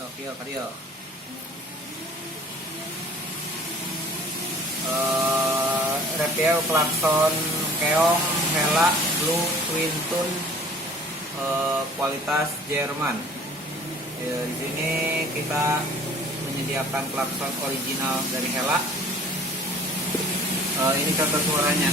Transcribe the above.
Tokyo Vario. Review klakson keong Hella Blue Twin Tone kualitas Jerman. Di sini kita menyediakan klakson original dari Hella. Ini contoh suaranya.